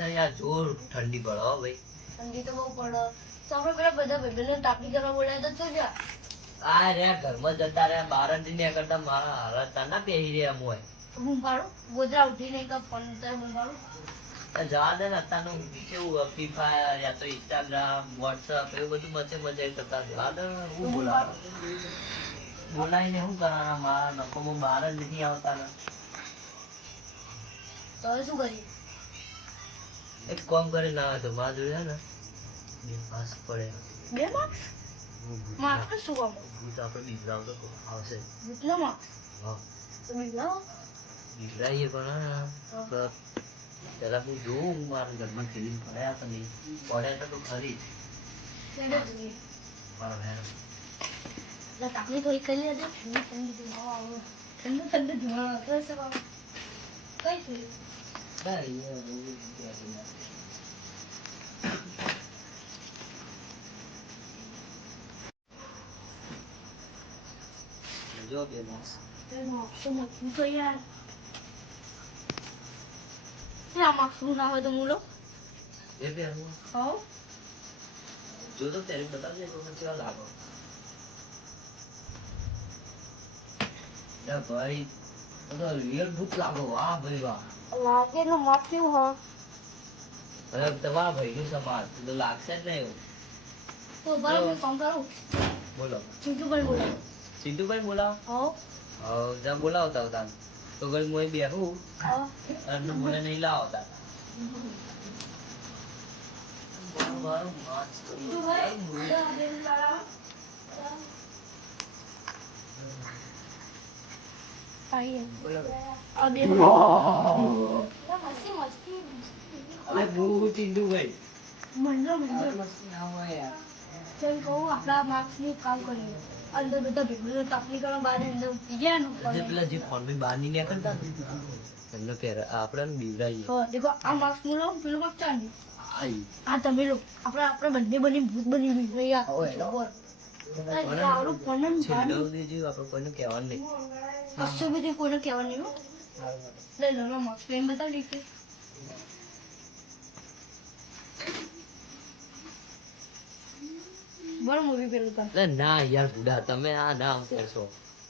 પાછળ યાર જોર ઠંડી પડે હો ભાઈ. ઠંડી તો બહુ પડે. તો આપણે પેલા બધા ભાઈબંધો તાપી કરવા બોલાય તો શું જા આ રે ઘરમાં જતા રે બહાર જ નહીં કરતા મારા હાલત ના પહેરી રહ્યા મોય પાડું ગોદરા ઉઠી નહીં કા ફોન તો પાડું જવા દે ને અત્યારનું. કેવું ફ્રી ફાયર યા તો ઇન્સ્ટાગ્રામ વોટ્સઅપ એવું બધું મચે મચે કરતા જવા દે હું બોલાવું? બોલાવીને શું કરવાના? મારા નકોમાં બહાર જ નથી આવતા ને. તો શું કરીએ? એક કોમ કરી ના તો જોડે છે ને બે પાસ પડે બે માર્ક્સ માર્ક્સ શું કામ તો આપણે બીવડાવતો આવશે ભૂતનો માર્ક્સ હા તો બીજા બીવડાવીએ પણ હે તો પેલા હું જોઉં હું મારા ઘરમાં ખેલી પડ્યા તો નહીં પડ્યા તો તું ખરી જ. તાપની થોડી કરી લેજે ઠંડી ઠંડી ધુમાડો આવે ઠંડુ ઠંડુ ધુમાડો આવે તો કઈ થયું. જો બે માસ મૂકવું તો યાર આ માર્ક્સ ના હોય તો મૂલો એ બે હું જો તો ત્યારે બતાવજે તો કેવા લાગો ભાઈ તો રિયલ ભૂત લાગો. વાહ ભાઈ, વાહ. લાગે નું કેવું હા. હવે તમારા ભાઈનું સમાજ? તો લાગશે જ નહીં એવું. તો બરાબર હું કામ કરું? બોલો. સિંધુભાઈ પણ બોલો. સિંધુભાઈ બોલાવો હો. હો જા બોલાવતા હતા. તો ગળ મોય બેહું. હા. અને મને નહીં લાવતા. ચૂંટુ ભાઈ અંદર બધા ભેગું તકલીફ બહાર અંદર ઉઠી ગયા ને ઉપર. જે પેલા જે ફોનમાં બહાર નહીં નીકળતા એમને પહેરા આપણે ને હા, દેખો આ માર્ક્સનું લો પેલું માર્ક્સ ચાલી આ તમે લો આપણે આપણે બંને બની ભૂત બની ભાઈ કોઈને કહેવાનું નહીં કશું કોઈને કહેવાનું નહીં લઈ લો બતાવી મૂવી પેલું ના યાર બુડા તમે આ ના પહેરશો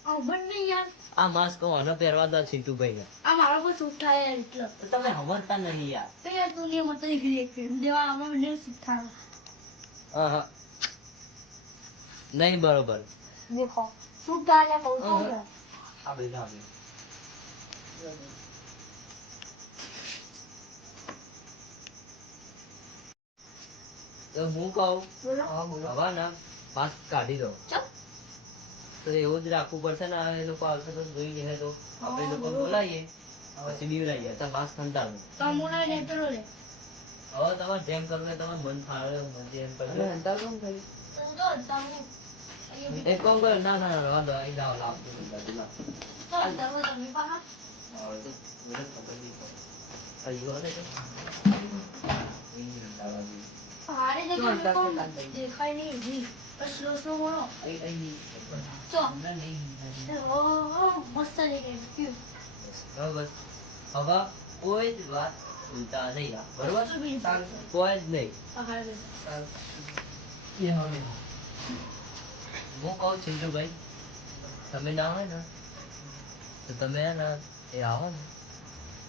આ નહીં યાર આ માસ્ક આને પહેરવા દો ચિંટુભાઈ ને આ મારા પર સૂટ થાય એટલે. તમે હમરતા નહીં યાર. તો યાર તો એક ફિલ્મ જેવા આમાં બંને સૂટ થાય આહા. નહીં બરોબર. દેખો આ બધા તો હું કહું હવા ના પાસ કાઢી દો તો એવું જ રાખવું પડશે ને આ એ લોકો આવશે તો જોઈ લે તો. આપણે લોકો બોલાવીએ પછી બીવડાવીએ. તો માસ્ક કંટાળો. મોના હવે તમારે જેમ કરવું હોય તમારે મન કરજો. તો તો અંતાવું અહીંયા એક કામ કરો ના ના દો અહીં જાઓ લાવ હવે કોઈ જ વાત ભૂલતા નહીં બરોબર. કોઈ જ નહીં હું કહું ચિંટુભાઈ તમે ના હોય ને તો તમે ને એ આવો ને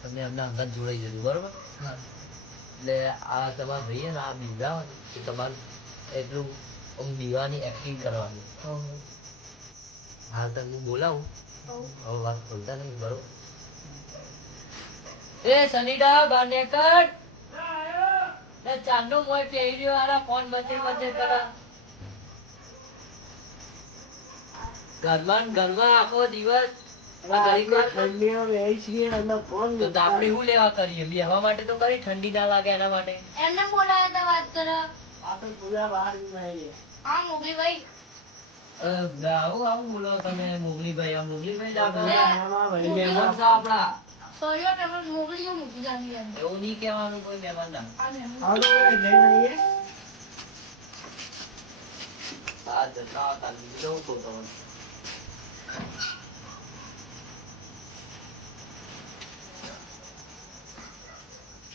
તમે એમના અંગત જોડાઈ જજો બરોબર? એટલે આ તમારા ભાઈ હે ને આ બીજા કે તો તમારે એટલું આમ દીવાની એક્ટિંગ કરવાની. હાલ તમે હું બોલાવું? હવે વાત ખોલતા નહીં બરોબર? એ સનીડા બાને કટ ને ચાંદો મોય પહેરી રહ્યો હારા ફોન મચે મચે કરા ઘરમાં ઘરમાં આખો દિવસ આ ઘડીકમાં તો તો આપણે શું લેવા કરીએ? બેહવા માટે તો કરી ઠંડી ના લાગે એના માટે. એમને બોલાયા હતા વાત કરો. આ મોગલી ભાઈ આવું આવું બોલો તમે મોગલીભાઈ આ મોગલીભાઈ જ આપણા. તમે મોગલી જો મૂકી જાની એવું નહીં કહેવાનું કોઈ મહેમાન ના. આ. આ જતા હતા જવું તો તમને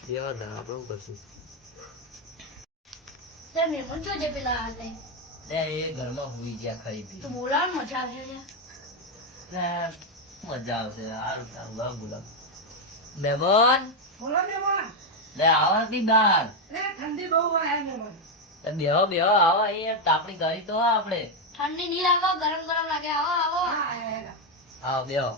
ના આપણે શું કરશું તે મહેમાન જો છે પેલા હાથે લે એ ઘરમાં હુઈ ગયા ખાઈ પી. તો બોલાવ મજા આવશે લે મજા આવશે સારું સારું વાહ બોલાવ. મહેમાન? બોલો ને માં લે આવો નથી બહાર એ ઠંડી બહુ હોય ને મને લે બેહો બેહો આવો અહીંયા તાપણી કરી તો આપણે. ઠંડી નહીં લાગો ગરમ ગરમ લાગે. આવો આવો. આવો બેહો.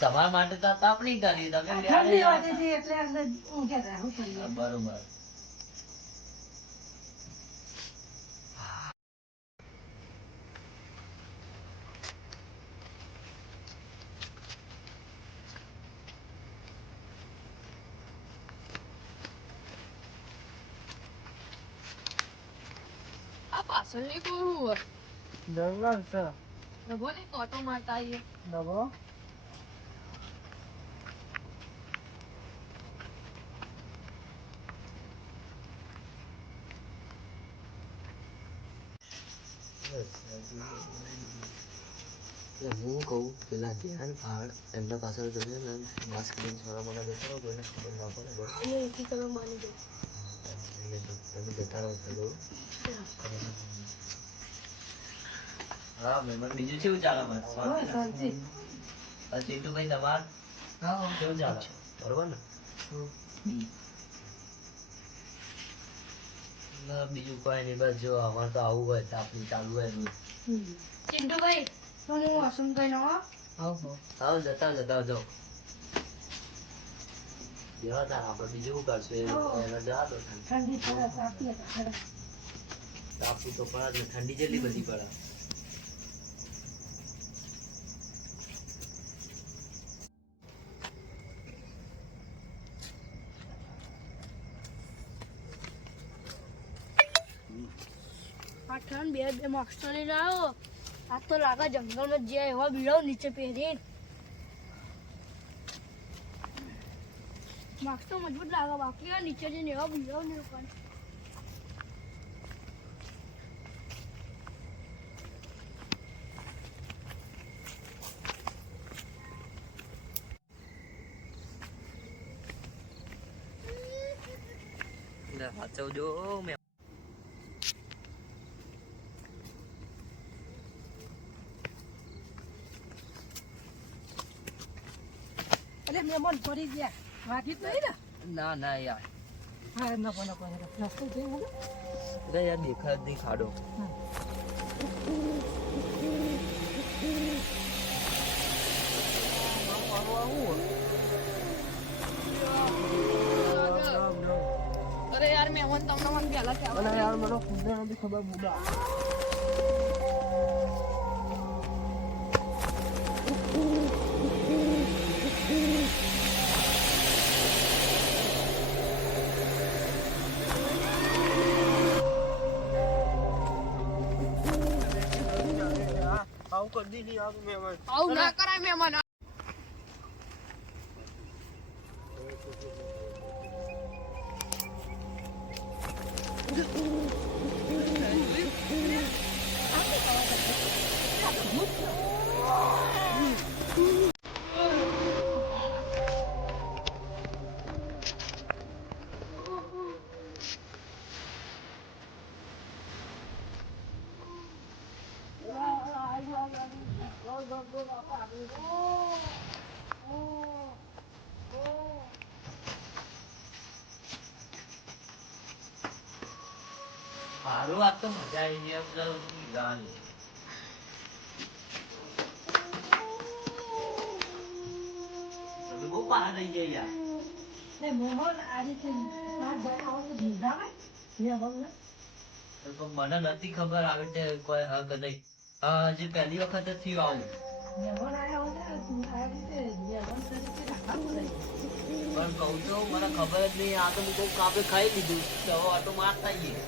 તમારા માટે તો તાપણી કરી તમે ઠંડી છે એટલે અંદર ઊંઘ્યા હતા બરોબર. કોણ હોય જંગલ છે ડબો ને ઓટો મારતા આવીએ ડબો એટલે હું કહું પેલા ધ્યાન પહાડ એમના પાછળ જોઈએ ને માસ્ક લઈને છોરા મને દેખાડો કોઈને ખબર ના પડે એથી તમે માની દો રહો ચલો હા મહેમાન બીજું કેવું ચાલે હા મારે શાંતિ. તું ભાઈ તમાર? હા. કેવું ચાલે? બરોબર ને? ના બીજું કોઈ નહીં બસ જો અમારે તો આવું હોય તો આપણી ચાલુ હોય રોજ ચિંટુભાઈ તો હું વસુમ કઈ નો આવો જતા જતા જાઓ. જેવા તો ઠંડી જેટલી બધી પડે બે બે માસ્ટર આવ્યો આ તો લાગે જંગલમાં જ્યાં એવા બિલાવ નીચે પહેરી માસ્ક તો મજબૂત લાગે બાકી આ નીચે જઈને એવા બીડાઓ ને પણ સાચવજો મેં અરે મેમોન ફરી ગયા. વાગી જ નહીં ને? ના ના યાર. હા ન બોલો કોઈ રસ્તો જોઈ એટલે યાર દેખાય જ નહીં ખાડો. અરે યાર મેં તમને મને પહેલા ખબર બુડા આવું ના કરાય મહેમાન સારું આજ તો મજા આવી ગઈ ગાવાની. તમે બહુ બહાર રહી ગયા યાર. ને મહેમાન આ રીતે ના જાય તો ભીંડા મહેમાન ને પણ મને નથી ખબર આવી રીતે કોઈ હક નહીં. હા હજી પહેલી વખત જ થયું આવું. આ પણ કહું તો મને ખબર જ નહીં આ તો હું કહું કે આપણે ખાઈ લીધું. તો આટો મારતા આવીએ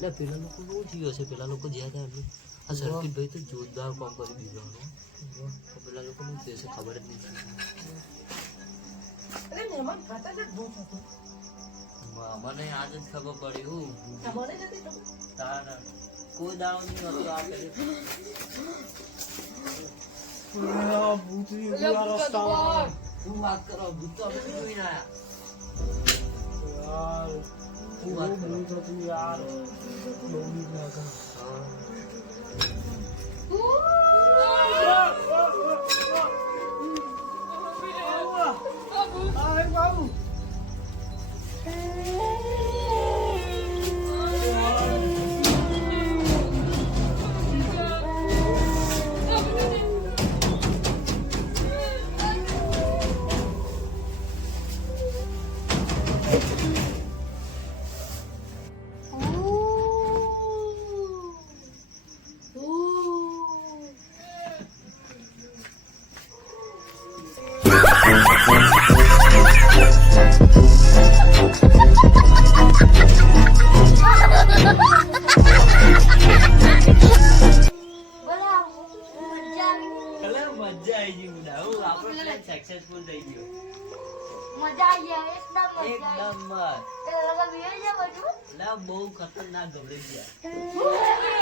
એટલે પેલા લોકો શું થયું છે. પેલા લોકો જ્યાં ત્યાં આ આ સર્કિટભાઈ તો જોરદાર કામ કરી દીધું. પેલા લોકો નું થશે ખબર જ નહીં બહુ મને આજ જ ખબર પડી હું કોઈ દાડો નહીં હતો આ પેલી. હું વાત કરો ભૂત તો અમે જોઈને આયા યાર. હું વાત બહુ કરું? હતું યાર બહુ બીક. આ મજા આવી ગયા એકદમ એકદમ મસ્ત એ લગા બીજો છે બધું? લા બહુ ખતરનાક ગભરાઈ ગયા.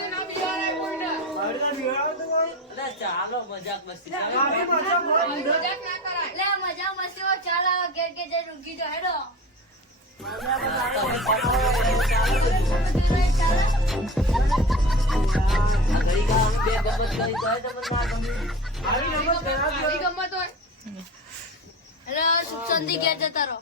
બાળીના બિહાર તો કોઈ? અલે ચાલો મજાક મસ્તી આની મજા કોઈ લે મજા મસ્તી હો ચાલ ઘેર કે રૂકી જો હેડો. આવી શાંતિ ઘેર જતા રહો.